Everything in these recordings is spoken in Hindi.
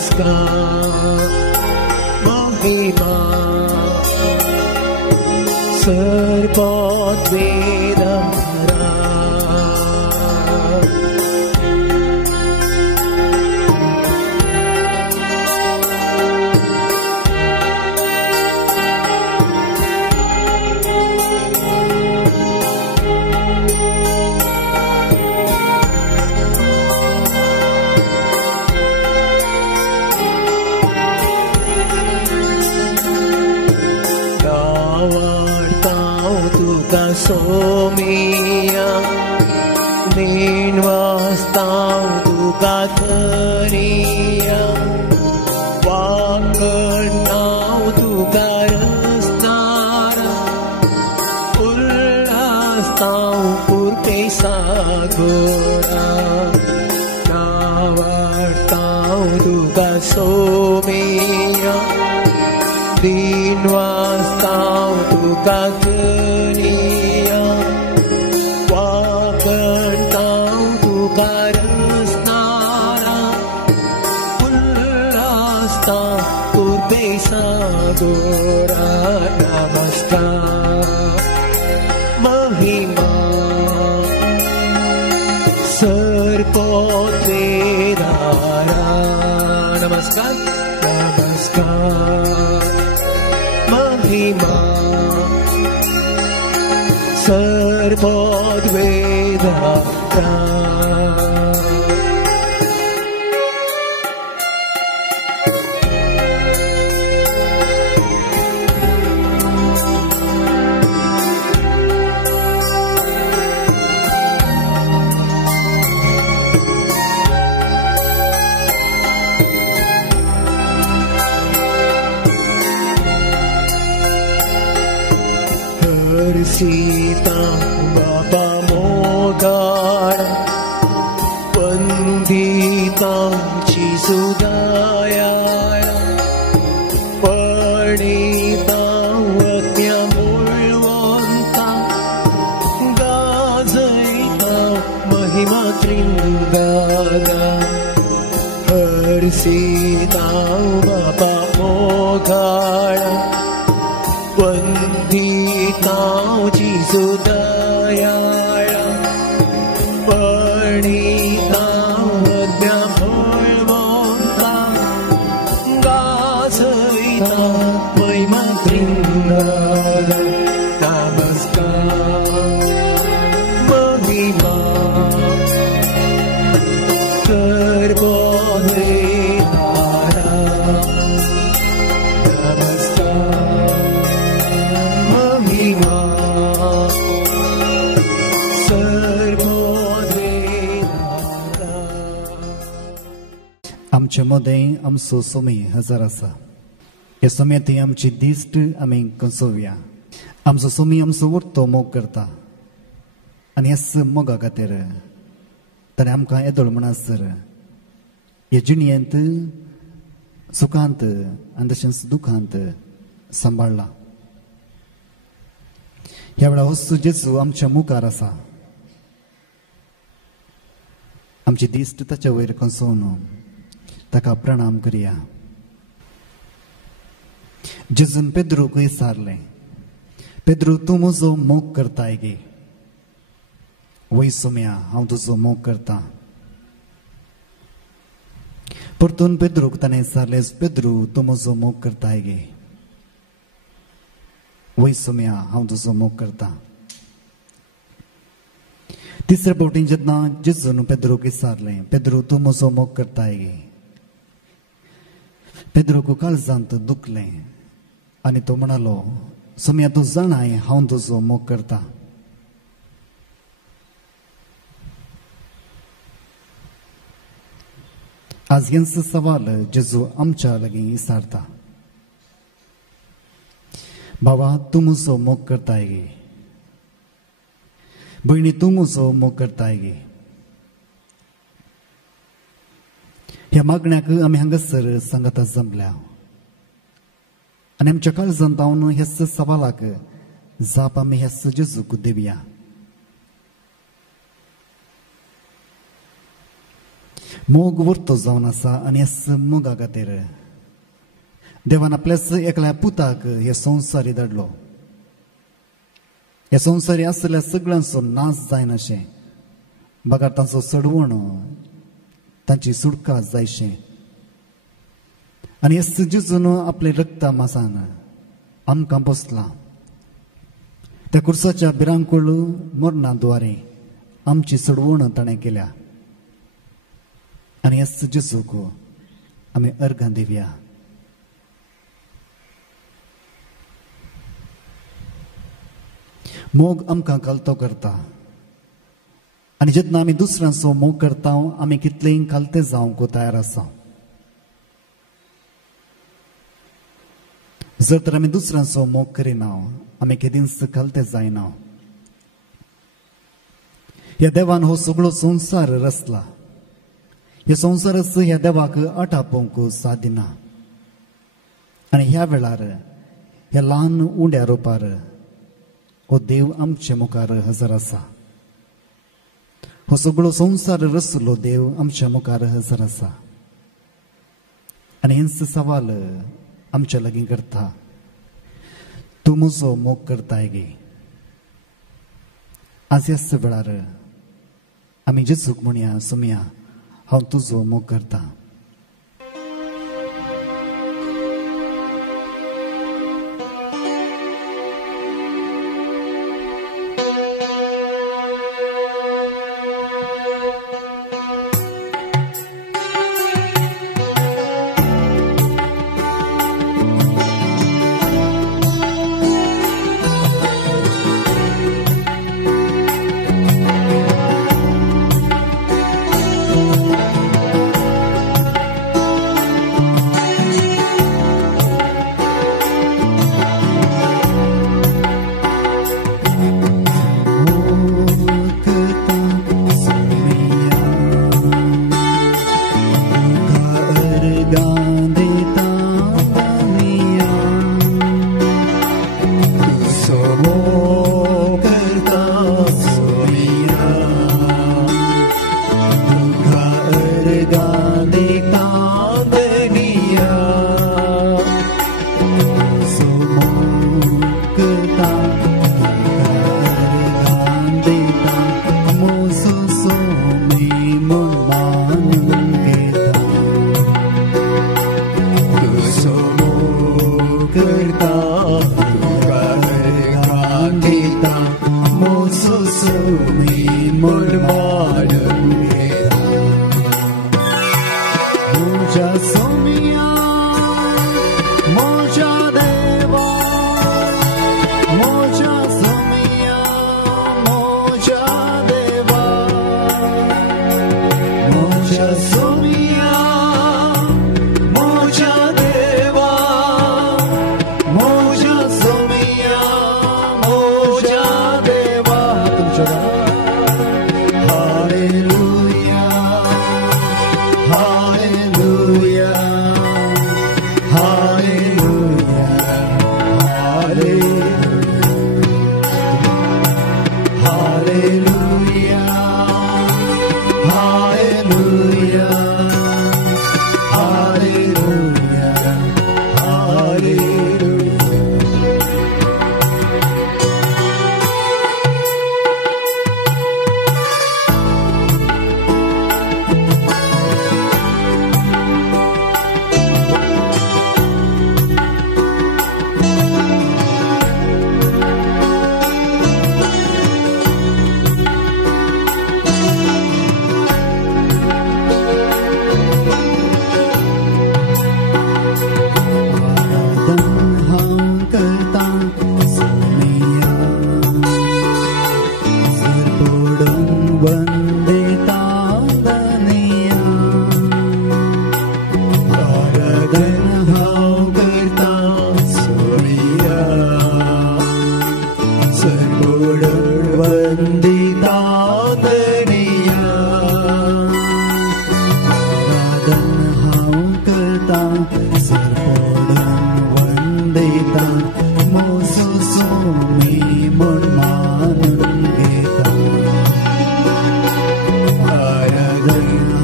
नमस्कार महिमा सर्वोच्च वेदहरा Somia Ninvastau Tugatharia Vakarnau Tugarastara Ullastau Purpesagora Navartau Tugasomia Ninvastau Tugatharia Gora namaskar mahima sarvot vedhara namaskar namaskar mahima sarvot vedhara Sita Baba Mogara Pandita Chisudaya Pardita Vatyamulvanta Gazaita Mahima Tringada Har Sita Baba Mogara Pandita Jisudayaya Pardita Vadyamulvanta Gazaita Mahima Tringada Namaskar Mahima Sarvot Vedhara Namaskar Mahima आमचे मदें आमचो सोमी हजर आसा. हे सोम्याती आमची दिश्ट आमी कंसोवया. आमचो सोमी आमचो उरतो मोग करता आनी ह्याच मोगा खातीर ताणें आमकां येदोळ म्हणसर हे जिणयेंत सुखांत आनी तशेंच दुखांत सांबाळला. ह्या वेळा वस्तू जेजू आमच्या मुखार आसा. आमची दिश्ट ताच्या वयर कंसोवन ताका प्रणाम करया. जेजून पेद्रूक विचारलें, पेद्रू तूं म्हजो मोग करताय गे? वय सोम्या हांव तुजो मोग करता. परतून पेद्रूक ताणें विचारलें, पेद्रू तूं म्हजो मोग करताय गे? वय सोम्या हांव तुजो मोग करता. तिसरे फावटी जेन्ना जेजून पेद्रूक विचारलें, पेद्रू तूं म्हजो मोग करताय गे? पेद्रूक काळजांत दुखलें आनी तो म्हणालो, सोम्या तूं जाणाय हांव तुजो मोग करता. आज हेंच सवाल जेजू आमच्या लागीं विचारता. बाबा तूं म्हजो मोग करताय गे? भयणी तूं म्हजो मोग करताय गे? ह्या मागण्याक आमी हांगासर सांगता जमल्या आनी आमच्या काळजांत हांव ह्याच सवालाक जाप आमी ह्याच जेजूक दिवया. मोग उरतो जावन आसा आनी ह्या मोगा खातीर देवान आपल्याच एकल्या पुताक हे संवसारी धाडलो. हे संवसारी आसलेल्या सगळ्यांचो नाश जायना अशें, बगार तांचो सडवण तांची सुटका जायशें. आनी हे जिजून आपले रक्ता मासान आमकां पोसलां. त्या कुर्साच्या बिरांकूळ मरणाद्वारे आमची सडवण ताणें केल्या. आनी ह्या जेजूक आमी अर्गां दिवया. मोग आमकां कालतो करता आनी जेन्ना आमी दुसऱ्यांचो मोग करता आमी कितलेंय कालते जावंक तयार आसा. जर तर आमी दुसऱ्यांचो मोग करिना आमी केदींच कालते जायना. ह्या देवान हो सगळो संवसार रचला. हे संवसारच ह्या देवाक आटापोवंक सादिना. आनी ह्या वेळार ह्या ल्हान उंड्या रुपार हो देव आमचे मुखार हजर आसा. हो सगळो संवसार रचलो देव आमच्या मुखार हजर आसा. आनी हेंच सवाल आमच्या लागीं करता, तूं म्हजो मोग करताय गे. आज ह्याच वेळार आमी जेजूक म्हणया, सुमया, हांव तुजो मोग करता.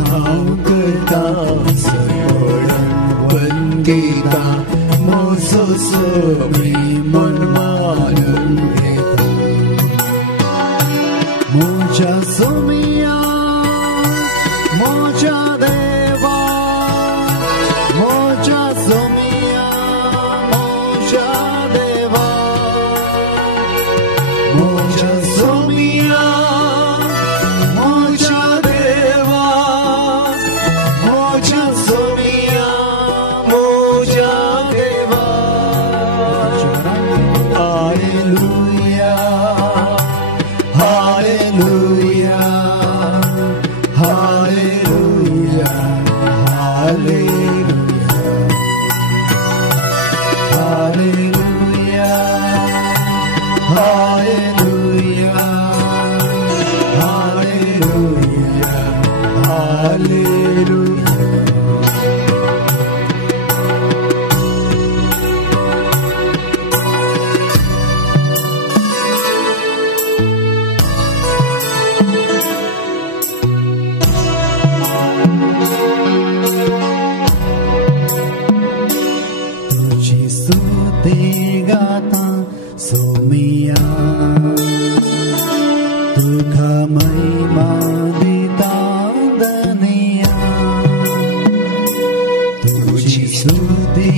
How घेता म्हजो सोमी मन मानून घेता म्हज्या सोमिया म्हज्या देवा म्हज्या सोमिया म्हज्या देवा म्हज्या सोमिया म्हज्या देवा म्हज्या सोमिया म्हज्या देवा hallelujah hallelujah hallelujah hallelujah hallelujah hallelujah तुझी स्तुती गाता सोमिया तुका महिमा दिता दनिया तुझी स्तुती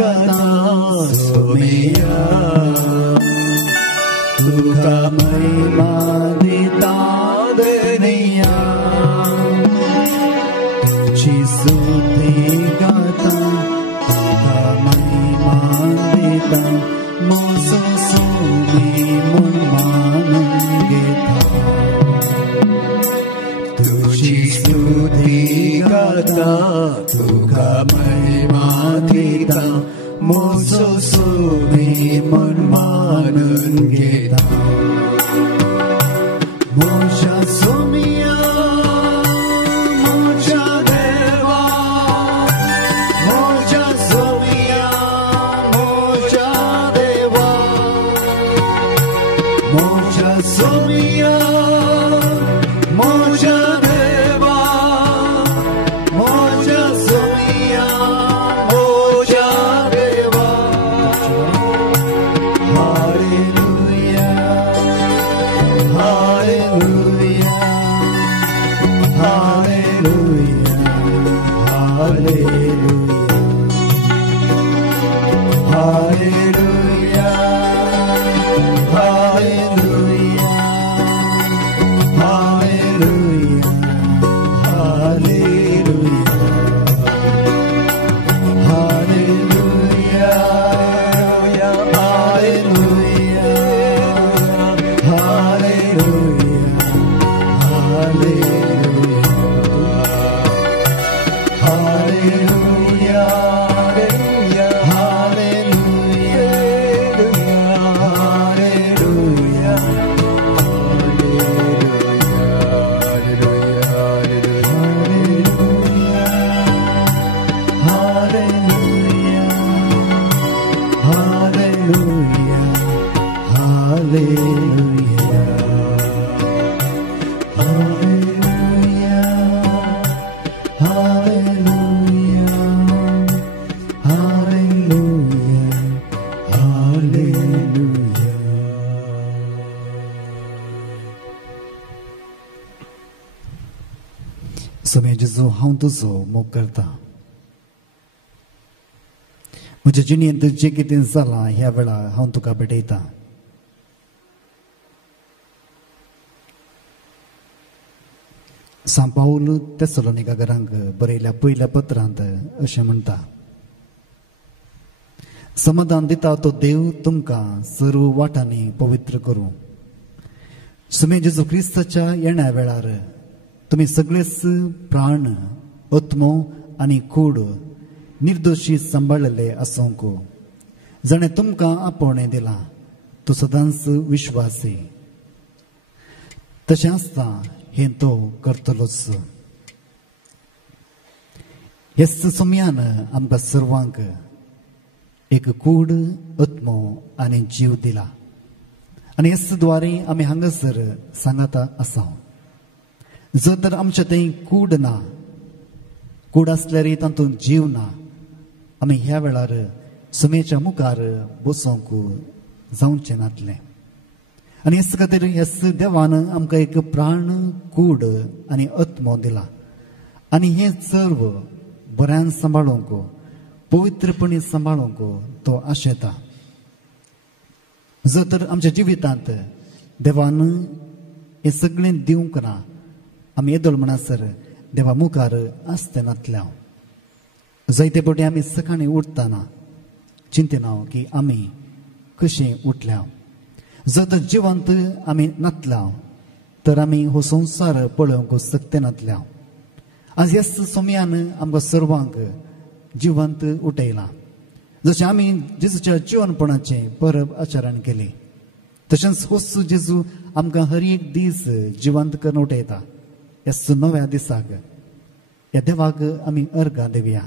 गाता सोमिया तुका महिमा दिता दनिया तुझी स्तुती गाता तुका महिमा दिता म्हजो सोमी मन मानून घेता तुझी स्तुती गाता तुका महिमा दिता म्हजो सोमी मन मानून घेता म्हज्या सोमिया म्हज्या देवा म्हज्या सोमिया म्हज्या देवा म्हज्या सोमिया म्हज्या देवा म्हज्या सोमिया म्हज्या देवा hallelujah hallelujah hallelujah hallelujah hallelujah hallelujah hallelujah hallelujah hallelujah समय जेजू हांव तुजो मोग करता म्हज्या जिणेंत जें कितें जालां ह्या वेळार हांव तुका भेटयता सांत पाऊल तेसलोनिकांक बरयल्या पयल्या पत्रांत अशें म्हणटा समाधान दिता तो देव तुमकां सर्व वाटांनी पवित्र करूं समय जेजू क्रिस्ताच्या येण्या वेळार तुम्ही सगळेच प्राण आत्मो आनी कूड निर्दोशी सांबाळले आसूंक जणे तुमकां आपोवणें दिलां तूं सदांच विश्वासी तशें आसता हें तो करतलोच ह्याच समयान आमकां सर्वांक एक कूड आत्मो आनी जीव दिला आनी ह्याच द्वारे आमी हांगासर सांगात आसा जर तर आमच्या थंय कूड ना कूड आसल्यार तातूंत जीव ना आमी ह्या वेळार सुमेच्या मुखार बसोंक जावचें नातलें आनी हेच खातीर हेच देवान आमकां एक प्राण कूड आनी आत्मो दिला आनी हें सर्व बऱ्यान सांबाळूंक पवित्रपणी सांबाळूंक तो आशेता जर तर आमच्या जिवितांत देवान हें सगळें दिवंक ना आमी येदोळ म्हणसर देवा मुखार आसते नातल्या जायते फावटी आमी सकाळीं उठतना चिंतना की आमी कशें उठल्या जर तर जिवंत आमी नातल्या तर आमी हो संवसार पळोवंक सकते नातल्या आज ह्याच सोमयान आमकां सर्वांक जिवंत उठयलां जशें आमी जेजूच्या जिवनपणाचें परब आचरण केली तशेंच होच जेजू आमकां हर एक दीस जिवंत करून उठयता ह्या नव्या दिसाक ह्या देवाक आमी अर्घां दिवया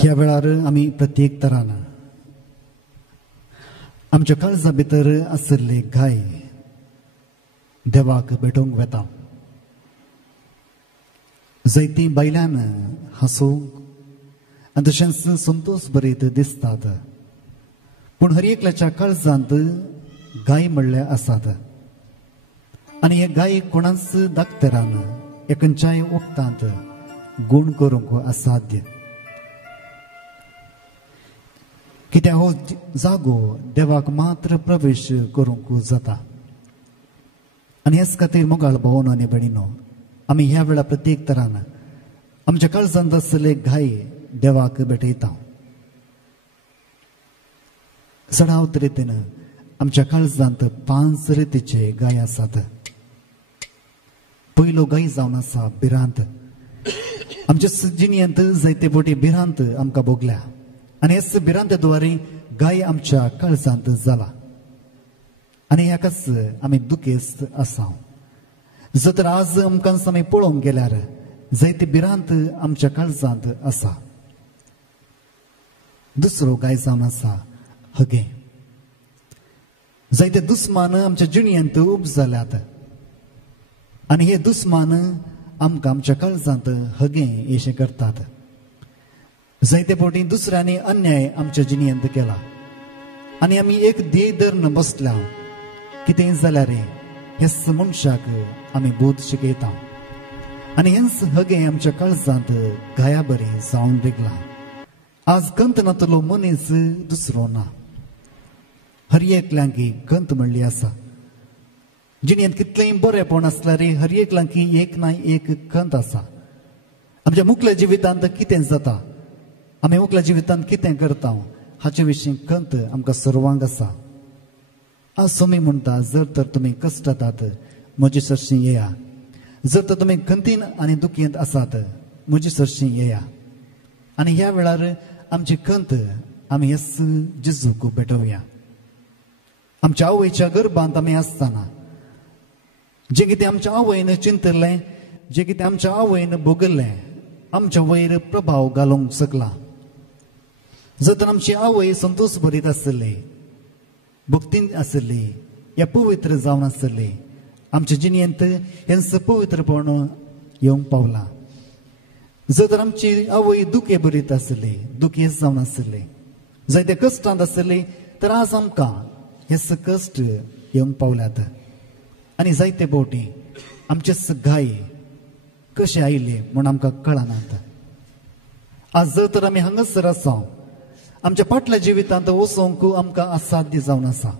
ह्या वेळार आमी प्रत्येक तरान आमच्या काळजा भितर आसले गाय देवाक भेटोवंक वेता जायती बायल्यान हांसूंक आनी तशेंच संतोश भरीत दिसतात पूण हर एकल्याच्या काळजांत गाय म्हणले आसात आनी हे गाय कोणाच दाखतरान एकंचाय उक्तांत गुण करूंक असाध्य कित्याक हो जागो देवाक मात्र प्रवेश करूंक जाता आनी हेच खातीर मोगाळ भावनो आनी भयणीनो आमी ह्या वेळा प्रत्येक तरान आमच्या काळजांत आसले गाय देवाक भेटयता चढावत रितीन आमच्या काळजांत 5 रितीचे गाय आसात पयलो गाय जावन आसा भिरांत आमच्या जिणेंत जायते फावटी भिरांत आमकां भोगल्या आनी हेच भिरांत द्वारे गाय आमच्या काळजांत जाला आनी हाकाच आमी दुखेस्त आसा जर आज आमकां आमी पळोवंक गेल्यार जायते भिरांत आमच्या काळजांत आसा. दुसरो गाय जावन आसा हगे. जायते दुस्मान आमच्या जिणेंत उब जाल्यात आनी हे दुस्मान आमकां आमच्या काळजांत हगे येशें करतात. जायते फावटी दुसऱ्यांनी अन्याय आमच्या जिणेंत केला आनी आमी एक ध्येय धरून बसल्या. कितेंय जाल्यार हेच मनशाक आमी बोध शिकयता आनी हेच हगे आमच्या काळजांत गाया बरें जावन देगला. आज कंत नातलो मनीस दुसरो ना. हर एकल्यांकी कंत म्हणली आसा. जिणेंत कितलेंय बरेंपण आसल्यार हर एकल्यांकी एक ना एक कंत आसा. आमच्या मुखल्या जिवितांत कितें जाता, आमी मुखल्या जिवितांत कितें करता हाचे विशीं कंत आमकां सर्वांक आसा. आज सोमी म्हणटा जर तर तुमी कश्टातात म्हजे सरशीं येया. जर तर तुमी खंतीन आनी दुखींत आसात म्हजे सरशीं येया. आनी ह्या वेळार आमची खंत आमी येसू जेजूक भेटोवया. आमच्या आवयच्या गर्भांत आमी आसतना जे कितें आमच्या आवयन चिंतलें, जे कितें आमच्या आवयन भोगलें आमच्या वयर प्रभाव घालूंक शकला. जर तर आमची आवय संतोश भरीत आसली, भक्तीन आसली, या पवित्र जावन आसली, आमच्या जिणेंत हेंच पवित्रपण येवंक पावला. जर तर आमची आवय दुखे भरीत आसली, दुखेस जावन आसली, जायते कश्टांत आसली, तर आज आमकां हेच कश्ट येवंक पावल्यात. आनी जायते फावटी आमचेच गाय कशें आयले म्हूण आमकां कळनात. आज जर तर आमी हांगासर आसा, आमच्या फाटल्या जिवितांत वचोंक आमकां असाध्य जावन आसा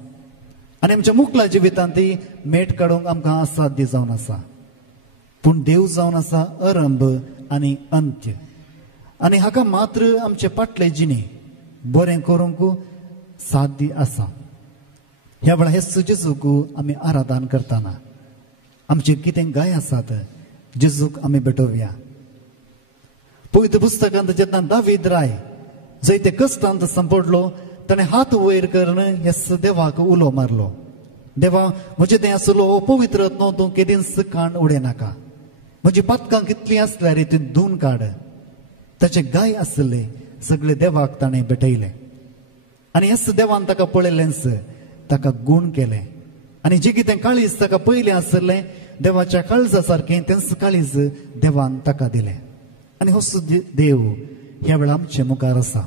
आनी आमच्या मुखल्या जिवितांत मेट काडूंक आमकां असाध्य जावन आसा. पूण देव जावन आसा आरंभ आनी अंत्य आनी हाका मात्र आमचे फाटले जिणे बरें करूंक साध्य आसा. ह्या वेळार हे जेजूक आमी आराधन करतना आमचे कितें गाय आसात जेजूक आमी भेटोवया. पवित्र पुस्तकांत जेन्ना दावीद राय जायते कश्टांत सांपडलो ताणें हात वयर करून हेस देवाक उलो मारलो. देवा, म्हजें तें आसलो हो पवित्र रत्न तूं केदींच काण उडय नाका. म्हजी पातकां कितलीं आसल्यार ती धुवन काड. ताचे गाय आसले सगळे देवाक ताणें भेटयले आनी हेस देवान ताका पळयलेंच ताका गूण केले. आनी जें कितें काळीज ताका पयलें आसलें देवाच्या काळजा सारकें तेंच काळीज देवान ताका दिलें. आनी होच देव ह्या वेळा आमचे मुखार आसा.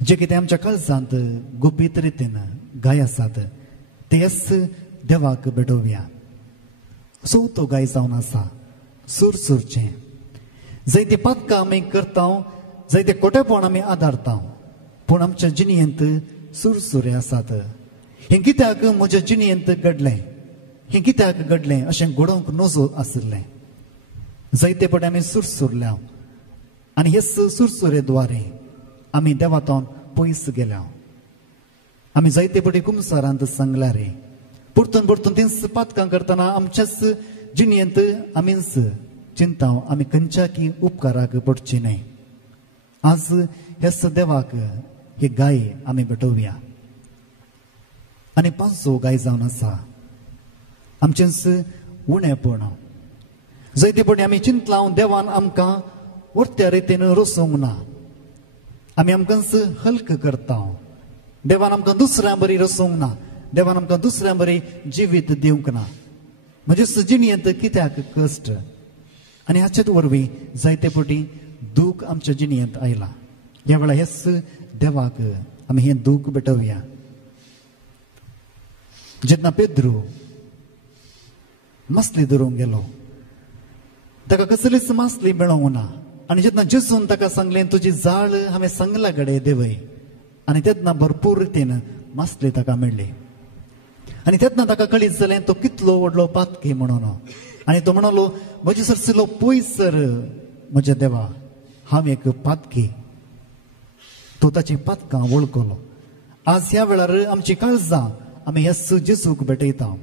जे कितें आमच्या काळजांत गुपीत रितीन गाय आसात तेच देवाक भेटोवया. चवथो गाय जावन आसा सुरचें. जायती पातकां आमी करता, जायते खोटेपण आमी आदारता, पूण आमच्या जिणेंत सुरसुरे आसात. हें कित्याक म्हज्या जिणेंत घडलें, हें कित्याक घडलें अशें घडोवंक नजो आसलें. जायते फावटी आमी सुरसुरल्या आनी हेच सुरसुरे द्वारे आमी देवातावन पयस गेल्या. आमी जायते फावटी कुमसारांत सांगल्यार परतून परतून तेंच पातकां करतना आमच्याच जिणेंत आमीच चिंता आमी खंयच्याकी उपकाराक पडची न्हय. आज हेच देवाक ही गाय आमी भेटोवया. आनी पांचवो गाय जावन आसा आमचेंच उणेपण. जायते फावटी आमी चिंतलां देवान आमकां वर्त्या रितीन रोसूंक ना. आमी आमकांच हल्क करता. देवान आमकां दुसऱ्या बरी रोसूंक ना. देवान आमकां दुसऱ्या बरी जिवीत दिवंक ना. म्हणजे जिणेंत कित्याक कश्ट आनी हाचेच वरवीं जायते फावटी दूख आमच्या जिणेंत आयला. ह्या वेळार हेच देवाक आमी हें दूख भेटोवया. जेन्ना पेद्रू मासली धरूंक गेलो ताका कसलीच मासली मेळोंक ना. आनी जेन्ना जेजून ताका सांगलें तुजी जाळ हांवें सांगला घडये देवय, आनी तेन्ना भरपूर रितीन मासली ताका मेळ्ळी. आनी तेन्ना ताका कळीत जालें तो कितलो व्हडलो पातकी म्हणून. आनी तो म्हणलो म्हजे सरसिलो पयस सर म्हज्या देवा, हांव एक पातकी. तो ताची पातकां वळखलो. आज ह्या वेळार आमची काळजां आमी हेच जेजूक भेटयता.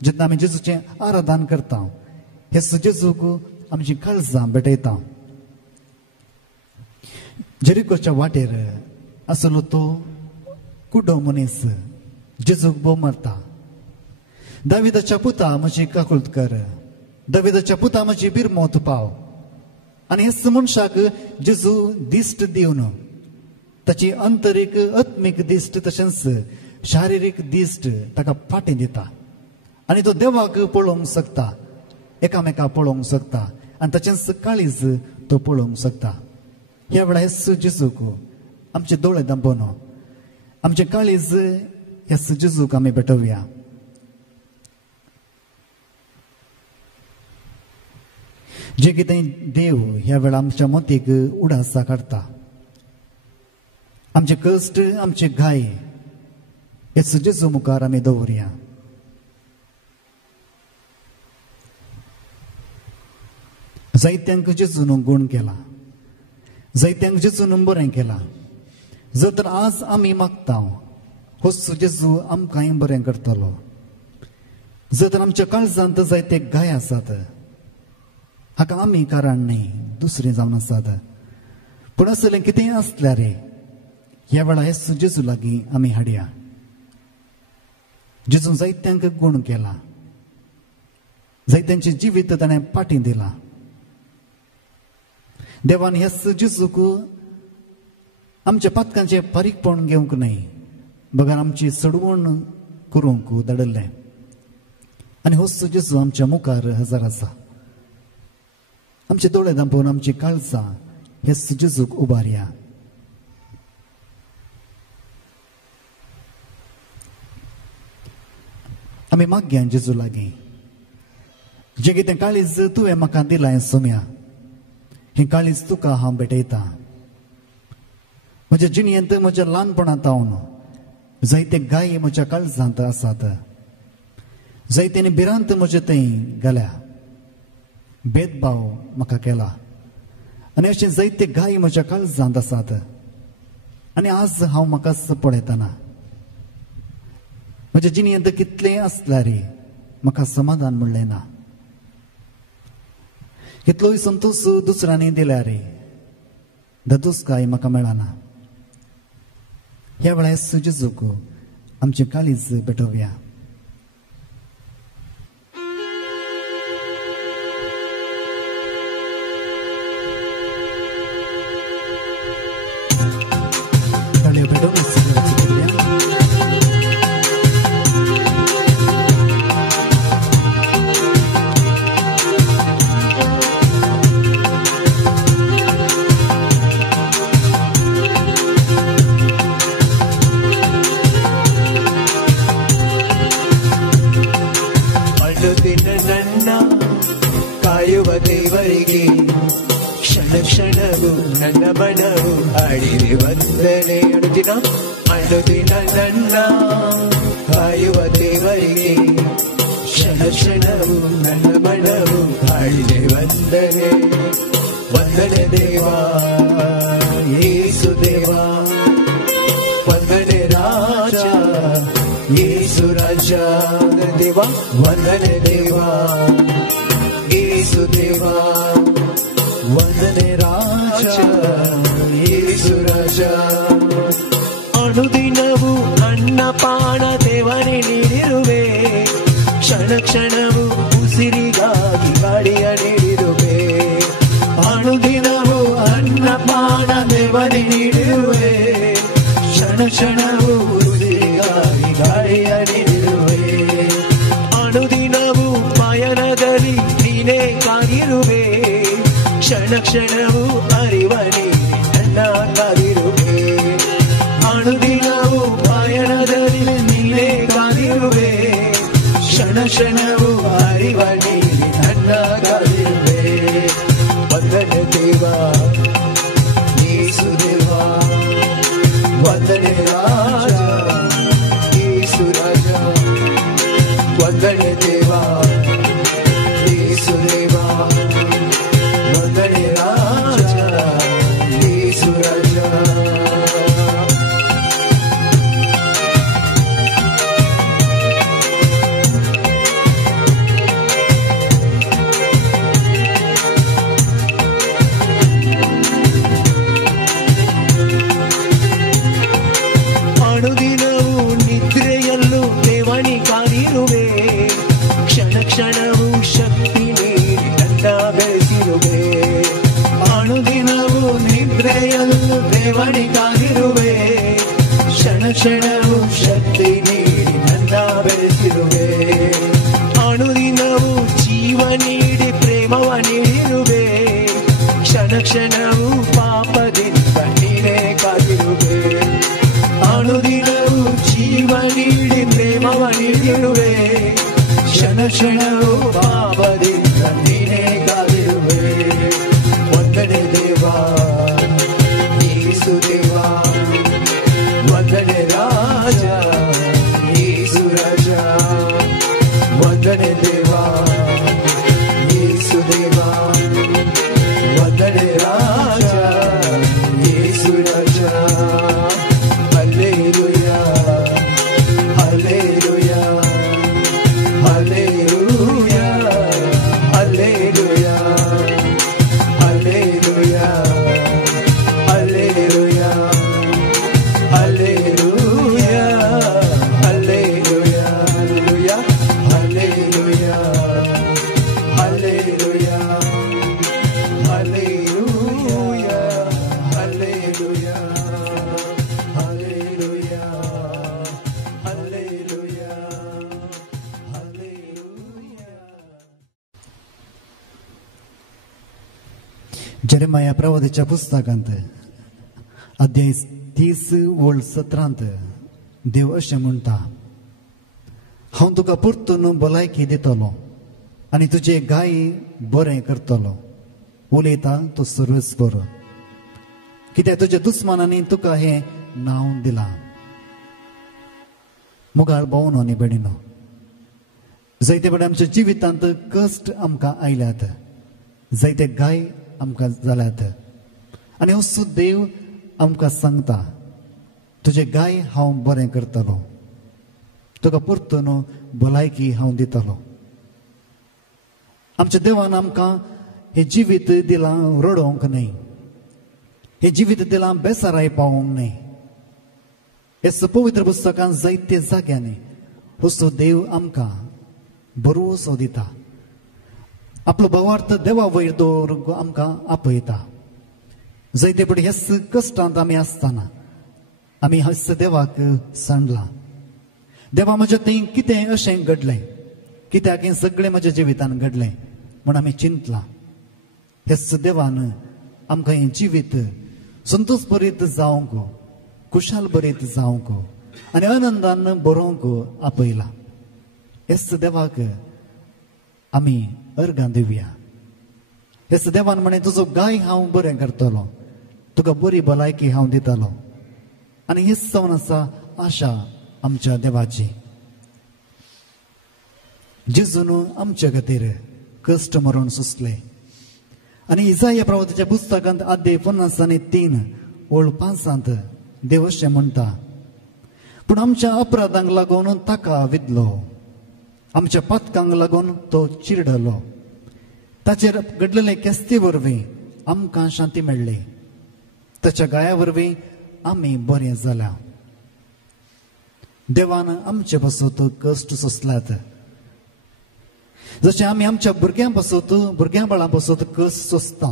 जेन्ना आमी जेजूचें आराधन करता हेच जेजूक आमची काळजां भेटयता. जेरिकोच्या वाटेर आसलो तो कुडो मनीस जेजूक बोव मारता. दाविदाच्या पुता म्हजी काकुळत कर, दविदाच्या पुतामाची बिरमोत पाव आनी हेच मनशाक जेजू दिश्ट दिवन ताची अंतरीक आत्मीक दिश्ट तशेंच शारिरीक दिश्ट ताका फाटीं दिता आनी तो देवाक पळोवंक शकता एकामेकाक पळोवंक शकता आनी ताचेंच काळीज तो पळोवंक शकता. ह्या वेळा हेच जेजूक आमचे दोळे दांपोवन आमचे काळीज हेच जेजूक आमी भेटोवया. जे कितें देव ह्या वेळा आमच्या मतीक उडासा काडटा आमचे कश्ट आमचे घाय हेच जेजू मुखार आमी दवरया. जायत्यांक जेजून गुण केला जायत्यांक जेजून बरें केलां. जर तर आज आमी मागता होच जेजू आमकांय बरें करतलो. जर तर आमच्या काळजांत जायते घाय आसात हाका आमी कारण न्ही दुसरें जावन आसात पूण असलें कितेंय आसल्यार ह्या वेळा हेच जेजू लागीं आमी हाडया. जेजू जायत्यांक गुण केला जायत्यांचे जिवीत ताणें फाटीं दिलां. देवान हेच जेजूक आमच्या पातकांचे फारीकपण घेवंक न्हय बगर आमची चडवण करूंक धाडले आनी होच जेजू आमच्या मुखार हजर आसा. आमचे दोळे दांपोवन आमची काळजां हेच जेजूक उबारया. आमी मागया जेजू लागीं जें कितें काळीज तुवें म्हाका दिलां सोम्या हें काळीज तुका हांव भेटयता. म्हज्या जिणेंत म्हज्या ल्हानपणांत हांव जायते गाय म्हज्या काळजांत आसात जायतेनी भिरांत म्हजे थंय घाल्या भेदभाव म्हाका केला आनी अशें जायते गाय म्हज्या काळजांत आसात आनी आज हांव म्हाकाच पळयतना म्हज्या जिणेंत कितलें आसल्यार म्हाका समाधान म्हणलें ना. कितलोय संतोष दुसऱ्यांनी दिल्यार धदुस्काय म्हाका मेळना. ह्या वेळा जेजूक आमचे काळीज भेटोवया. ಕಾಯುವ ದೇವರಿಗೆ ಕ್ಷಣ ಕ್ಷಣವೂ ನನ್ನ ಬಣವು ಹಾಡಿದೆ ವಂದನೆ ಅನುದಿನ ಅನುದಿನ ನನ್ನ ಕಾಯುವ ದೇವರಿಗೆ ಕ್ಷಣ ಕ್ಷಣವೂ ನನ್ನ ಬಣವು ಹಾಡಿದೆ ವಂದನೆ ವಂದನೆ ದೇವಾ ಯೇಸು ದೇವಾ ವಂದನೆ ರಾಜ ಯೇಸು ರಾಜ ದೇವಾ ವಂದನೆ ದೇವಾ ಯೇಸು ದೇವಾ ವಂದನೆ ರಾಜ ಯೇಸು ರಾಜ ಅನುದಿನವೂ ಅನ್ನಪಾನ ದೇವನೇ ನೀಡಿರುವೆ ಕ್ಷಣ ಕ್ಷಣವೂ ಉಸಿರಿಗಾಗಿ ಗಾಳಿಯ ನೀಡಿರುವೆ ಅನುದಿನವೂ ಅನ್ನಪಾನ ದೇವನೇ ನೀಡಿರುವೆ ಕ್ಷಣ ಕ್ಷಣವೂ ಉಸಿರಿಗಾಗಿ ಗಾಳಿಯ ನೀಡಿರುವೆ ಅನುದಿನವೂ ಪಯಣದಲ್ಲಿ ನೀನೇ ಕಾದಿರುವೆ ಕ್ಷಣ ಕ್ಷಣವೂ ಅರಿವನೇ ನನ್ನ ಕಾದಿರುವೆ ಅನುದಿನವೂ ಪಯಣದಲ್ಲಿ ನೀನೇ ಕಾದಿರುವೆ ಕ್ಷಣ ಕ್ಷಣವೂ ಅರಿವನೇ ನನ್ನ ಕಾದಿರುವೆ ವಂದನೆ ದೇವಾ ಯೇಸು ದೇವಾ ವಂದನೆ ರಾಜ ಯೇಸು ರಾಜ ವಂದನೆ ದೇವಾ ಯೇಸು ದೇವಾ ವಂದನೆ ರಾಜ ಯೇಸು ರಾಜ ಜೀವನಿ ಕಾದಿರುವೆ ಕ್ಷಣ ಕ್ಷಣವು ಶಕ್ತಿ ನೀಡಿ ನನ್ನ ಬೆಳೆಸಿರುವೆ ಅನುದಿನವೂ ಜೀವ ನೀಡಿ ಪ್ರೇಮವ ನೀಡಿರುವೆ ಕ್ಷಣ ಕ್ಷಣವು ಪಾಪದಿಂದ ನೀನೇ ಕಾದಿರುವೆ ಅನುದಿನವೂ ಜೀವ ನೀಡಿ ಪ್ರೇಮವ ನೀಡಿರುವೆ ಕ್ಷಣ ಕ್ಷಣವು ಪಾಪದಿಂದ ನೀನೇ ಕಾದಿರುವೆ ವಂದನೆ ದೇವಾ ಯೇಸು ದೇವಾ ವಂದನೆ ರಾಜ ಯೇಸು ರಾಜ ವಂದನೆ ದೇವಾ ಯೇಸು ದೇವಾ ವಂದನೆ ರಾಜ ಯೇಸು ರಾಜ hallelujah hallelujah hallelujah hallelujah hallelujah hallelujah hallelujah hallelujah hallelujah hallelujah hallelujah hallelujah hallelujah hallelujah hallelujah. Jeremiah प्रवादीच्या पुस्तकांत अध्याय 30:17 देव अशें म्हणटा हांव तुका परतून भलायकी दितलो आनी तुजे गायी बरें करतलो उलयता तो सर्वेस्वर कित्याक तुज्या दुस्मानांनी तुका हें नांव दिलां मुगाळ भावनो आनी भयणीनो जायते बडे आमच्या जिवितांत कश्ट आमकां आयल्यात जायते गाय आमकां जाल्यात आनी असो देव आमकां सांगता तुजे गाय हांव बरें करतलो तुका परतून भलायकी हांव दितलो आमच्या देवान आमकां हे जिवीत दिलां रडोवंक न्हय हे जिवीत दिलां बेसाराय पावोवंक न्हय हे पवित्र पुस्तकांत जायते जाग्यांनी असो देव आमकां भरवोसो दिता आपलो भावार्थ देवा वयर दवरूंक आमकां आपयता जायते पडी हेस कश्टांत आमी आसतना आमी हेस देवाक सांडला देवा म्हज्या थंय कितें अशें घडलें कित्याक हें सगळें म्हज्या जिवितांत घडलें म्हूण आमी चिंतलां हेस देवान आमकां हें जिवीत संतोश भरीत जावंक खुशाल भरीत जावंक आनी आनंदान बरोवंक आपयला हेस देवाक आमी अर्गां दिवया हेस देवान म्हणे तुजो गाय हांव बरें करतलो तुका बरी भलायकी हांव दितलो आनी हेच जावन आसा आशा आमच्या देवाची जेजून आमच्या खातीर कश्ट मरून सुसले आनी इसाया प्रवादीच्या पुस्तकांत अध्याय 53:5 देव अशें म्हणटा पूण आमच्या अपराधांक लागून ताका विधलो आमच्या पातकांक लागून तो चिरडलो ताचेर घडलेले केस्ते वरवीं आमकां शांती मेळ्ळी ताच्या गाया वरवीं आमी बरें जाल्या देवान आमचे पासून कश्ट सोंसल्यात जशें आमी आमच्या भुरग्यां बाळां पासून कश्ट सोंसता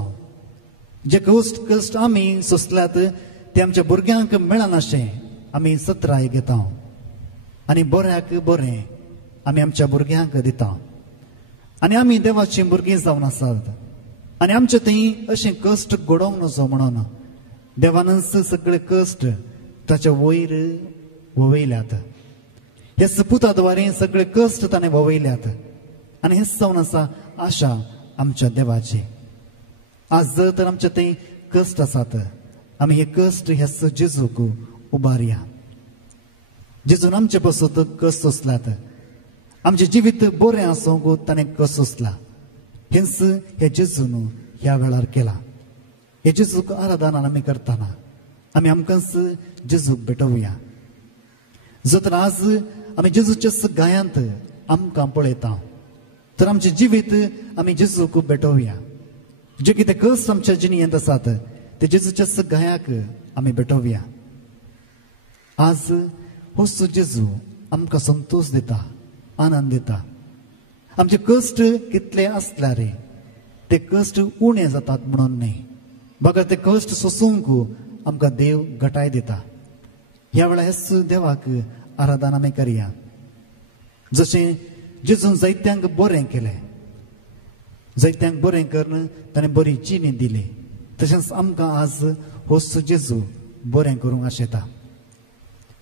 जे कश्ट आमी सोंसल्यात ते आमच्या भुरग्यांक मेळनाशें आमी सत्राय घेता आनी बऱ्याक बरें आमी आमच्या भुरग्यांक दिता आनी आमी देवाची भुरगीं जावन आसात आनी आमचे थंय अशें कश्ट घडोवंक नजो म्हणून देवानच सगळे कश्ट ताच्या वयर ववयल्यात हे सपुता द्वारे सगळे कश्ट ताणें ववयल्यात आनी हेच जावन आसा आशा आमच्या देवाची आज जर तर आमचे थंय कश्ट आसात आमी हे कश्ट ह्याच जेजूक उबारया जेजून आमचे पासून कश्ट सोंसल्यात आमचे जिवीत बरें आसूंक ताणें कश्ट सोंसला हेच हे जेजून ह्या वेळार केला हे जेजूक आराधना आमी करतना आमी आमकांच जेजूक भेटोवया जर तर आज आमी जेजूच्या गायांत आमकां पळयता तर आमचे जिवीत आमी जेजूक भेटोवया जे कितें कश्ट आमच्या जिणेंत आसात ते जेजूच्या गायाक आमी भेटोवया आज होच जेजू आमकां संतोष दिता आनंद दिता आमचे कश्ट कितले आसल्यार ते कश्ट उणे जातात म्हणून न्ही बघा ते कश्ट सोसूंक आमकां देव घटाय दिता. ह्या वेळा हेच देवाक आराधना आमी करया. जशें जेजून जायत्यांक बरें केलें, जायत्यांक बरें करून ताणें बरी जिणी दिली, तशेंच आमकां आज होच जेजू बरें करूंक आशेता.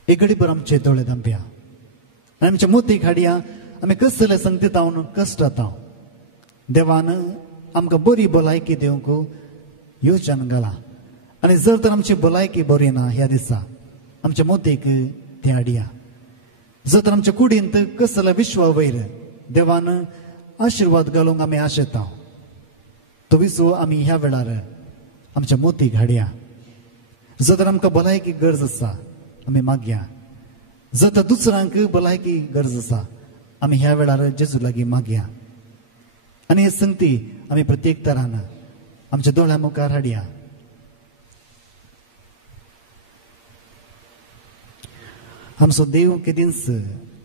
एक घडीभर आमचे दोळे धांपया आनी आमच्या मोतीक हाडया. आमी कसले संगतीत हांव कश्ट जाता. देवान आमकां बरी भलायकी दिवंक येवच्यान घाला. आनी जर तर आमची भलायकी बरी ना ह्या दिसा आमच्या मोतीक ते हाडया. जर तर आमच्या कुडींत कसले विश्वा वयर देवान आशिर्वाद घालूंक आमी आशेता, तो विसव आमी ह्या वेळार आमच्या मोतीक हाडया. जर तर आमकां भलायकी गरज आसा आमी मागया. जर तर दुसऱ्यांक भलायकी गरज आसा आमी ह्या वेळार जेजू लागीं मागया. आनी हे संगती आमी प्रत्येक तरान आमच्या दोळ्या मुखार हाडया. आमचो देव केदींच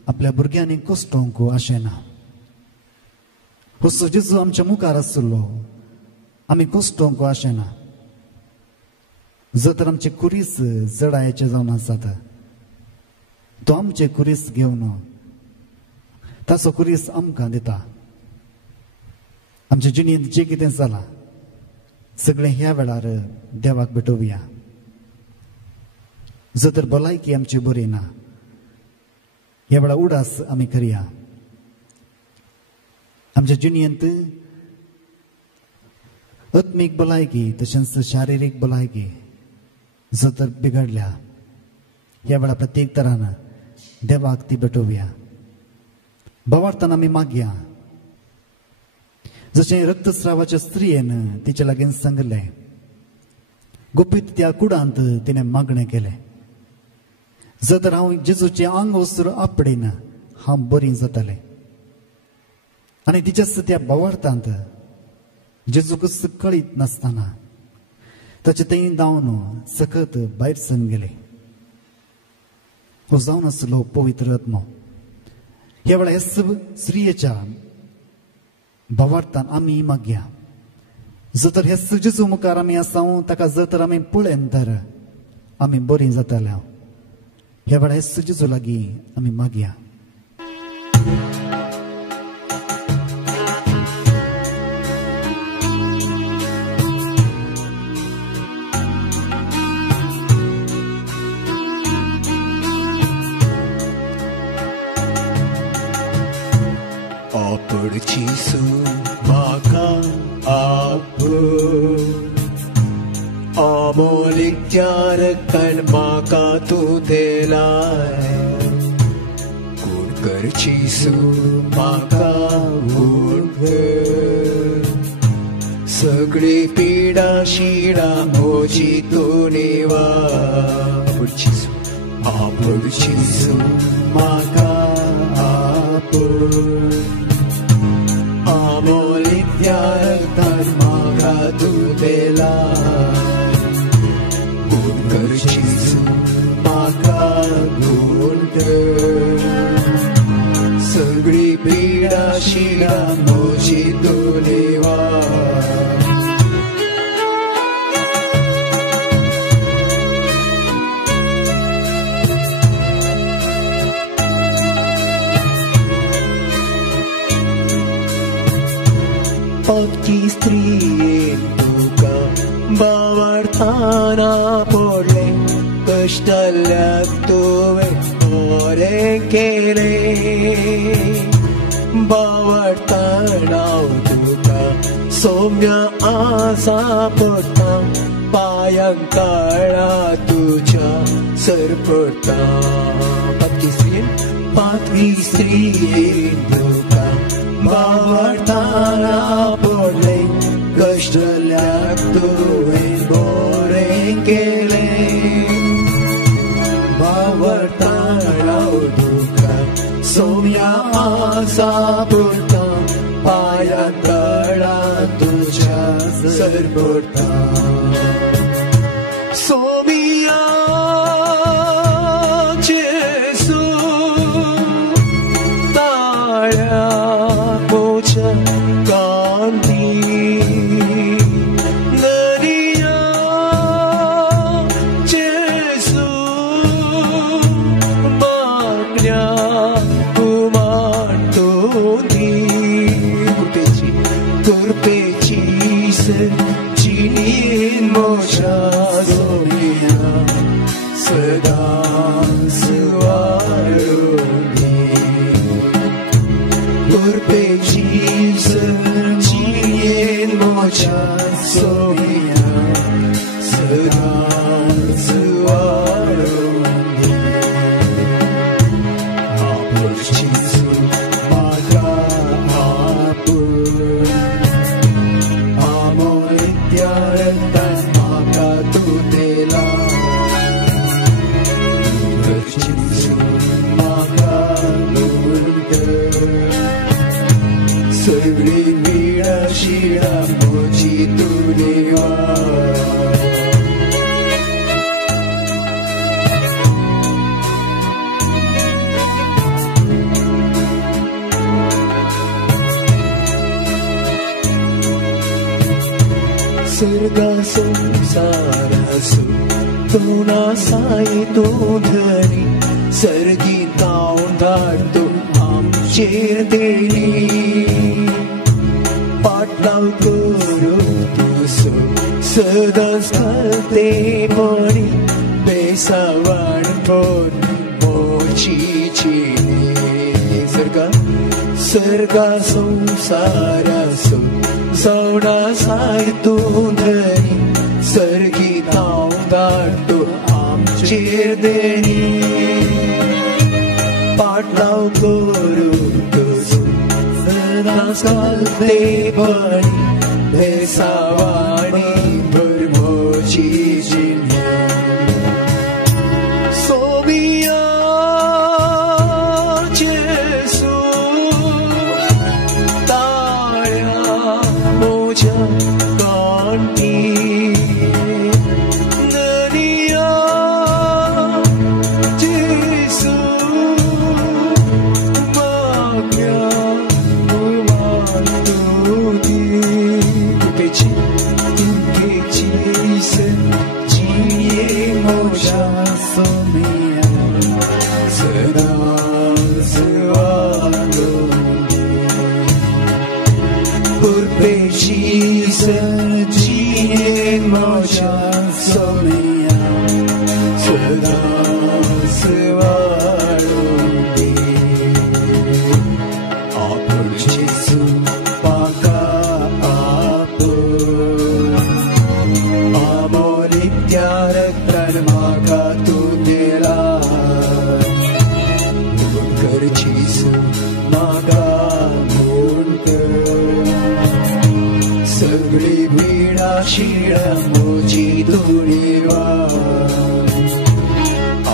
आपल्या भुरग्यांनी कश्टोवंक आशेना. हो जेजू आमच्या मुखार आसलो आमी कश्टोवंक आशेना. जर तर आमचे कुरीस जडायचे जावन आसात, तो आमचे कुरीस घेवन ताचो कुरीस आमकां दिता. आमच्या जिणेंत जें कितें जालां सगळें ह्या वेळार देवाक भेटोवया. जर तर भलायकी आमची बरी ना ह्या वेळा उडास आमी करया. आमच्या जिणेंत आत्मीक भलायकी तशेंच शारिरीक भलायकी जर तर बिगडल्या ह्या वेळा प्रत्येक तरान देवाक ती भेटोवया. भावार्थान आमी मागया. जशें रक्तस्रावाच्या स्त्रियेन तिचे लागीं सांगलें, गुपीत त्या कुडांत तिणें मागणें केलें, जर तर हांव जेजूचें आंग वस्त्र आपडीन हांव बरी जातालें. आनी तिच्याच त्या भावार्थांत जेजूक कळीत नासतना ताचे थंय धांवन सखत भायर सरून गेले. हो जावन आसलो पवित्र आत्मो. ह्या वेळा हेच स्त्रियेच्या भावार्थान आमी मागया. जर तर हेच जेजू मुखार आमी आसां ताका जर तर आमी पळयन तर आमी बरी जाताल्या. ह्या वेळा हेच जेजू लागीं आमी मागया. Apurcisu maka apur amolik tyarakan maka tu delay Kurkarcisu maka udhar Sagli pida shida moji tu niwa Apurcisu maka apur Amolik yaratan maka tu delay Gungar chizu maka gungar Sagri pida shida moji tu niwa Patki striyen tuka bavarthana podle kashtalyak tuve ore kele bavarthana tuka somya asa porta payankara tuja sarporta patki striyen tuka bavarthana podle kashtalyak tuve ore kele bavarthana tuka somya asa porta payankara tuja sarporta somya Jesu taya mocha kanti nariya जिनीन मोच्या सोमिया सदा सुवाळोनी Urbejiz जिनीन मोच्या सोमिया सदा सुवाळोनी आपुर्चिसु मागा आपुर Amolityaretan maga tu dela Urbejiz maga lunte Sugri vida shira mochi tu deva Surga samsarasu tuna sai tu dhani sargi taun dhartu amche deni patlav guru tusu sadas kalte mani besavan por mochi chini Surga samsarasu Sauna sai tu dhani sargi taun dhartu amche deni patlav guru tusu sadas kalte bani besavani burmochi jini sobiya jesu moja kanti naniya jesu magya umantudi tukechi se jiye moja somiya sada Urbejiz जिनीन मोच्या सोमिया सदा सुवाळोनी आपुर्चिसु मागा आपुर Amolityaretan maga tu dela Urbejiz maga Sugri vida shira mochi turiva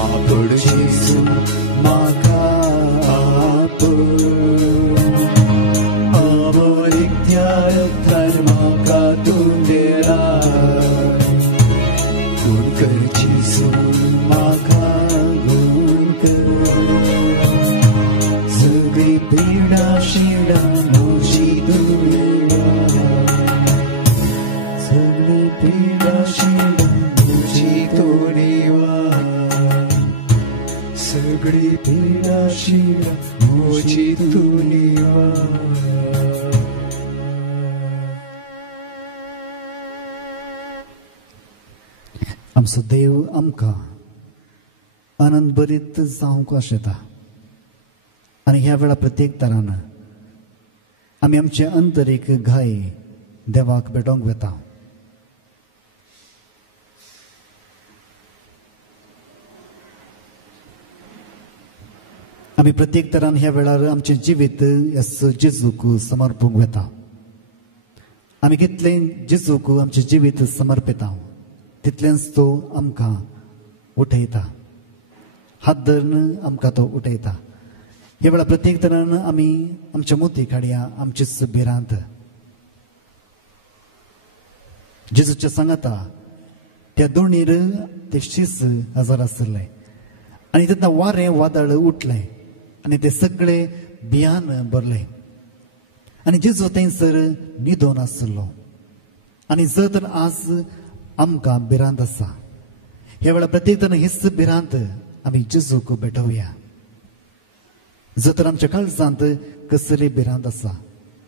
Apurchisu maga apur Amolityaretan maga tundela Gunkarchisu maga gunkar Sugri vida shira mochi turiva Pida shira mochi turiva Sagri pida shira mochi turiva आमचो देव आमकां आनंद भरीत जावंक आशेता आनी ह्या वेळा प्रत्येक तरान आमी आमचे अंतरीक घाय देवाक भेटोवंक वेता आमी प्रत्येक तरान ह्या वेळार आमचे जिवीत जेजूक समर्पूंक वेता आमी कितलें जेजूक आमचे जिवीत समर्पिता तितलेंच तो आमकां उठयता हात धरून आमकां तो उठयता ह्या वेळार प्रत्येक तरान आमी आमच्या मोती काडया आमचेच भिरांत जेजूच्या सांगाता त्या दोणीर ते 30,000 आसले आनी तेन्ना वारें वादळ उठलें आनी ते सगळे भियान भरले आनी जेजू थंयसर न्हिदोन आसलो आनी जर तर आज आमकां भिरांत आसा ह्या वेळार प्रत्येक जाण हिस्स भिरांत आमी जेजूक भेटोवया जर तर आमच्या काळजांत कसली भिरांत आसा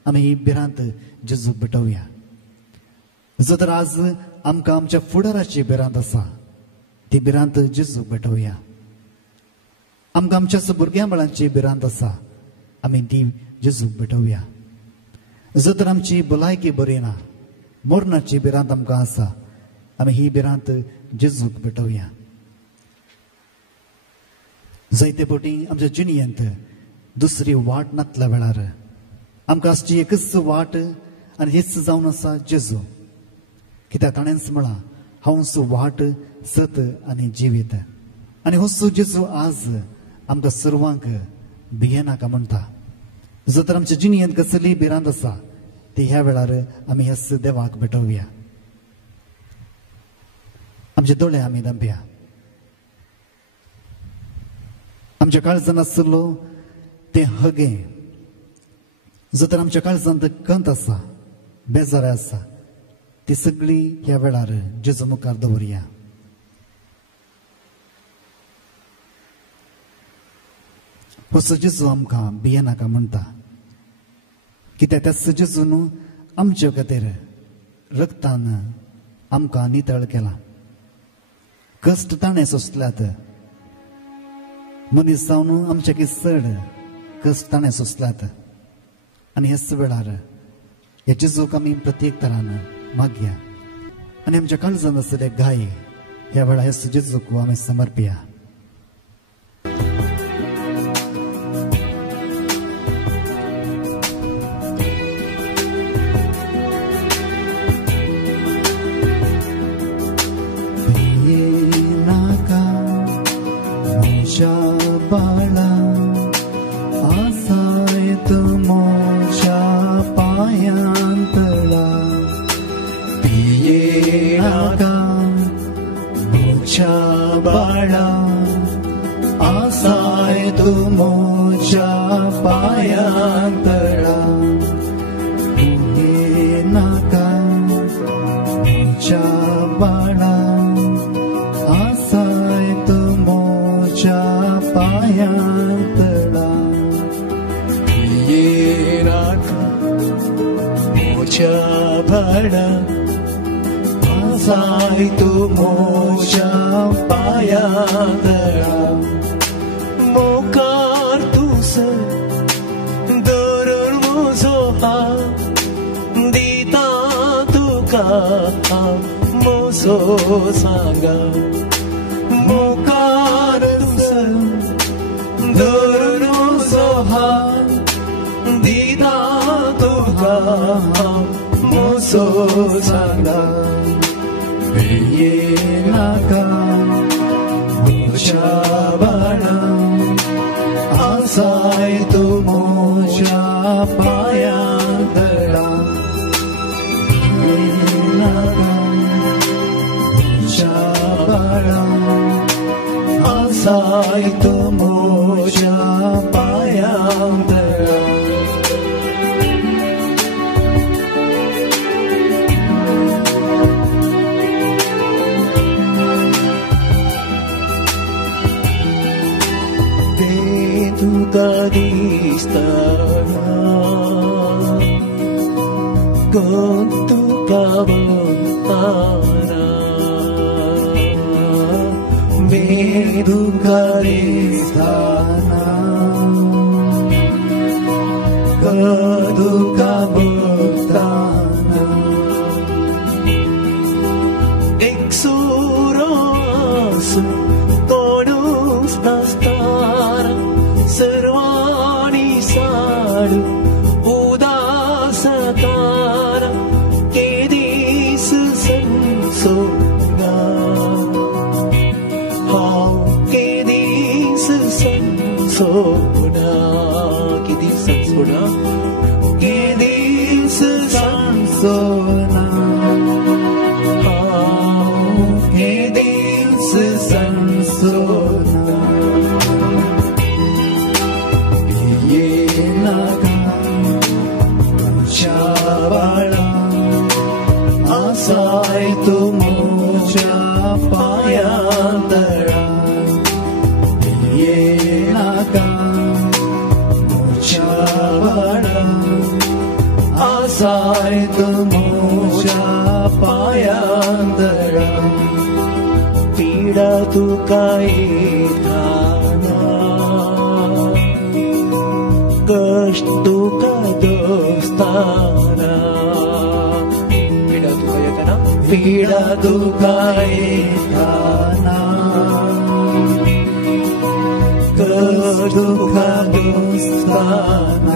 आमी ही भिरांत जेजूक भेटोवया जो तर आज आमकां आमच्या फुडाराची भिरांत आसा ती भिरांत जेजूक भेटोवया. आमकां आमच्या भुरग्यां बाळांची भिरांत आसा आमी ती जेजूक भेटोवया. जो तर आमची भलायकी बरी ना मरणाची भिरांत आमकां आसा आमी ही भिरांत जेजूक भेटोवया. जायते फावटी आमच्या जिणेंत दुसरी वाट नातल्या वेळार आमकां आसची एकच वाट आनी हीच जावन आसा जेजू. कित्याक ताणेंच म्हळां हांवच वाट सत आनी जिवीत. आनी होच जेजू आज आमकां सर्वांक भियेनाका म्हणटा. जो तर आमच्या जिणेंत कसली भिरांत आसा ती ह्या वेळार आमी ह्याच देवाक भेटोवया. आमचे दोळे आमी धांपया. आमच्या काळजांत आसलो ते हगे जो तर आमच्या काळजांत कंत आसा बेजारां आसा ती सगळी ह्या वेळार जेजू मुखार दवरया. होच जेजू आमकां भियेनाका म्हणटा. कित्याक त्याच जेजून आमचे खातीर रक्तान आमकां नितळ केला. कश्ट ताणें सोंसल्यात. मनीस जावन आमच्या चड कश्ट ताणें सोंसल्यात. आनी ह्याच वेळार ह्या जेजूक आमी प्रत्येक तरान मागया आनी आमच्या काळजांत आसले घाय ह्या वेळार ह्याच जेजूक आमी समर्पया. बाळा आसायत मोच्या पायांतळा पिये नाका मोच्या बाळा आसायत मोच्या पायांतळा पिये नाका मोच्या बाळा आसायत मोच्या पायांतळा पिये नाका मोच्या बाळा आसायत मोच्या पायांतळा मोकार तुस धरून म्हजो हात दिता तुका म्हजो सांगा मोकार तुस धरून म्हजो हात दिता तुका म्हजो सांगा पिये नाका मोच्या बाळा आसायत मोच्या पायांतळा पिये नाका मोच्या बाळा आसायत मोच्या पायांतळा तुका दिसतना कोण तुका बघताना मी तुका दिसतना कोण तुका बघताना एक सुरो आसूं कोणूच नासताना सर्वाणी साड उदास तारा केदीस संसोना हांव केदीस संसोना केदीस संसोना केदीस संसोना हांव केदीस संसोना आसायत मोच्या पायांतळा पिये नाका मोच्या बाळा आसायत ಆಸಾಯ್ತು ಮೋಕ್ಷ ಪಾಯಾಂತರ ಪೀಡ ತುಕ ಏತಾನ ಕಷ್ಟ ತುಕ ದೋಸ್ತಾನ ಪೀಡ ತುಕ ಏತಾನ ಕಷ್ಟ ತುಕ ದೋಸ್ತಾನ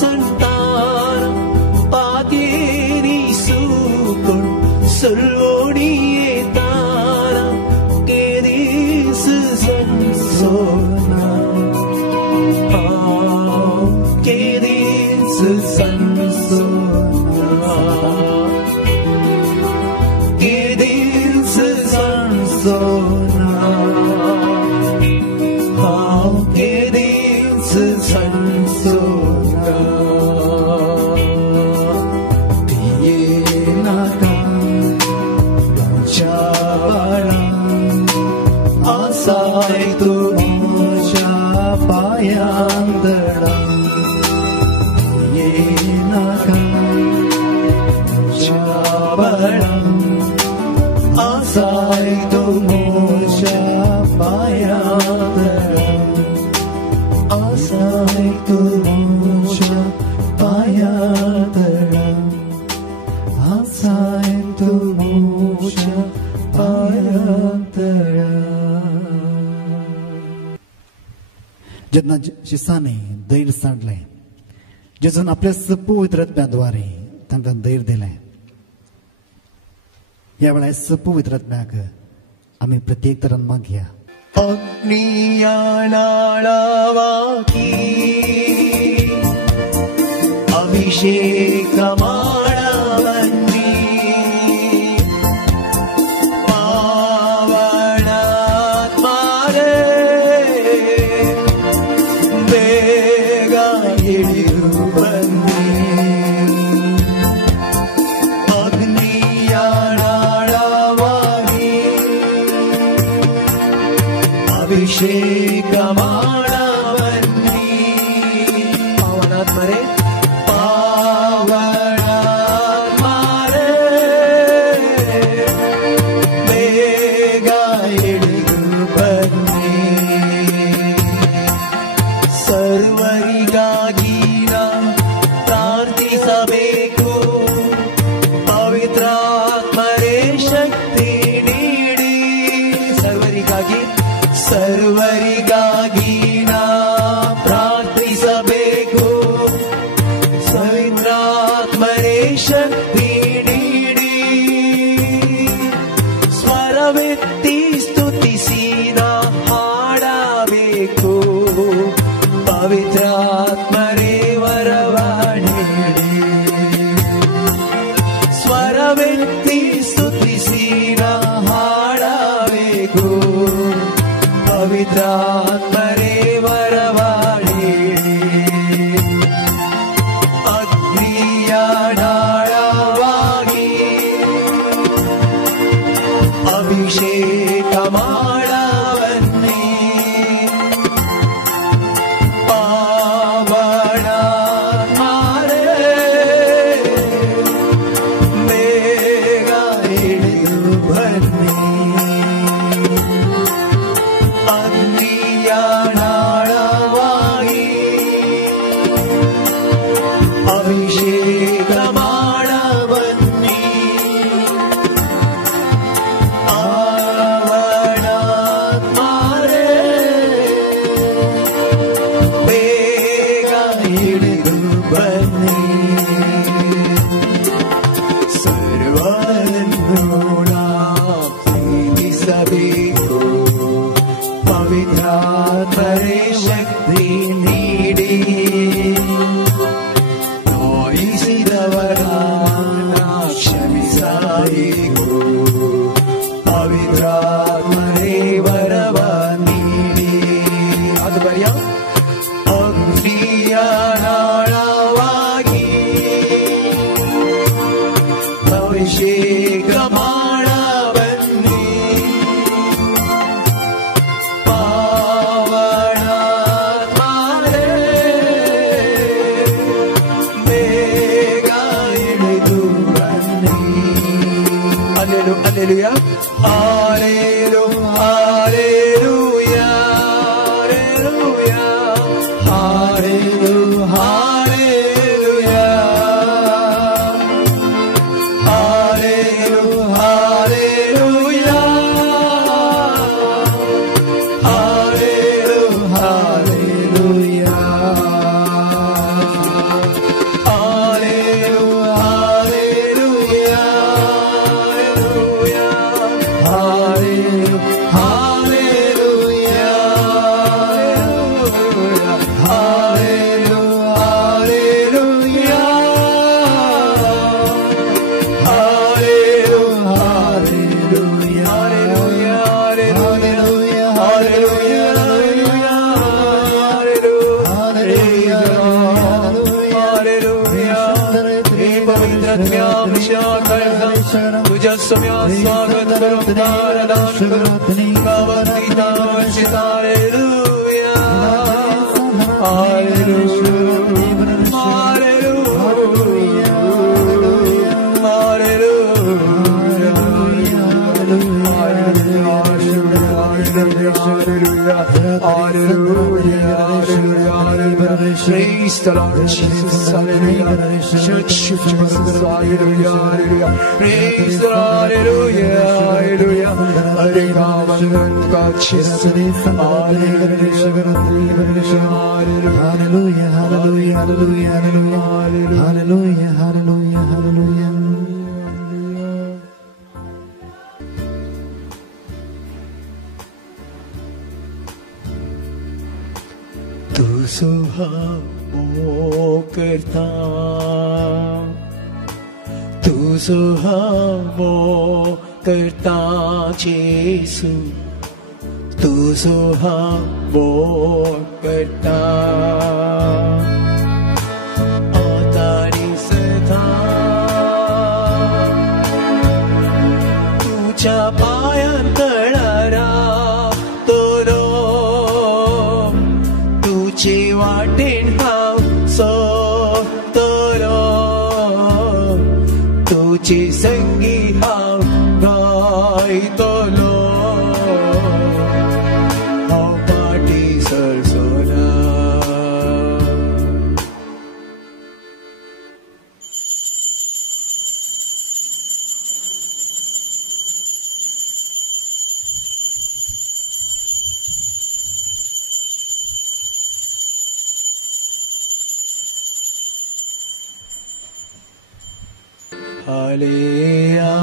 ಸಂತಾನ ಪಾಗೇರಿ ಸೂಕೊಂಡ್ ಸೊಲ್ಲೋಡಿಯೇ ತಾನ ಕೇದೀಸು ಸಂಸೋನ ಕೇದೀಸು ಸಂಸೋನ ಕೇದೀಸು ಸಂಸೋನ ಕೇದೀಸು ಸಂಸೋನ ಆಸಾಯ್ತು ಮೋಕ್ಷ ಪಾಯಾಂತರ ಏನಕ ಶಾಬಳ ಆಸಾಯ್ತು ಮೋಕ್ಷ ಪಾಯಾಂತರ ಆಸಾಯ್ತು ಮೋಕ್ಷ ಪಾಯಾಂತರ ಆಸಾಯ್ತು ಮೋಕ್ಷ पायांतर जेन्ना शिसांनी धैर्य सांडलें जेजून आपल्या पवित्र आत्म्याद्वारे तांकां धैर्य दिलें ह्या वेळार पवित्र आत्म्याक आमी प्रत्येक तरान मागया अग्नियानाळावाकी अभिषेक माळवन्नी पावनात्मारे ಬೇಗ ಇಳಿದು ಬನ್ನಿ ಅಗ್ನಿಯಾಳವಾಗಿ ಅಭಿಷೇಕ ಮಾಡಬನ್ನಿ ಪಾವನಾತ್ಮರೇ ಪಾವನಾತ್ಮರೇ ಬೇಗ ಇಳಿದು ಬನ್ನಿ ಸರ್ವರಿಗಾಗಿ ಪ್ರಾರ್ಥಿಸಬೇಕು ಪವಿತ್ರಾತ್ಮರೇ ಶಕ್ತಿ ನೀಡಿ ಸರ್ವರಿಗಾಗಿ ಪ್ರಾರ್ಥಿಸಬೇಕು ಪವಿತ್ರಾತ್ಮರೇ ಶಕ್ತಿ ನೀಡಿ ಸ್ವರವೆತ್ತಿ ಸ್ತುತಿಸಿ ಹಾಡಬೇಕು ಪವಿತ್ರಾತ್ಮರೇ ವರವಾಣಿಡಿ ಸ್ವರವೆತ್ತಿ ಸ್ತುತಿಸಿ ಹಾಡಬೇಕು ಪವಿತ್ರಾತ್ಮರೇ ವರವಾಣಿಡಿ ಅಗ್ನಿಯಾಡಾಳವಾಗಿ ಅಭಿಷೇಕ ಮಾಡಬನ್ನಿ ಅಭಿಷೇಕ ಮಾಡಬನ್ನಿ ಆವಣಾತ್ಮರೇ ಬೇಗ ಹಿಡಿದು ಬನ್ನಿ ಸರ್ವರನ್ನು ಪ್ರೀತಿಸಬೇಕು ಪವಿತ್ರಾತ್ಮರೇ ಶಕ್ತಿ ನೀಡಿ ಕ್ಷಮಿಸಬೇಕು ಪವಿತ್ರಾತ್ಮರೇ ವರವ ನೀಡಿ ಅದು ಬರೆಯ ಅಗ್ನಿಯಾಳವಾಗಿ ಅಭಿಷೇಕ ಮಾಡಬನ್ನಿ ಪಾವನಾತ್ಮರೇ Hallelujah. Hallelujah. Hallelujah. Hallelujah. Hallelujah. Hallelujah. Hallelujah. Hallelujah. Hallelujah. तुझ्या सम्या स्वागत करून दान करून गावातीता वर्षित hallelujah hallelujah hallelujah Praise the Lord Jesus, hallelujah. Church of Jesus, hallelujah, hallelujah. Praise the Lord, hallelujah, hallelujah. Hallelujah, God Jesus, hallelujah, hallelujah, hallelujah, hallelujah, hallelujah, hallelujah, hallelujah. तू सुहावो करता तू सुहावो करता येसू तू सुहावो करता आतारी सदा तुझ्या पायांतळारा तुझी वाटेन हांव सोदतलो तुझी संगी हांव गायतलो हांव पाटी सरसोना Hallelujah.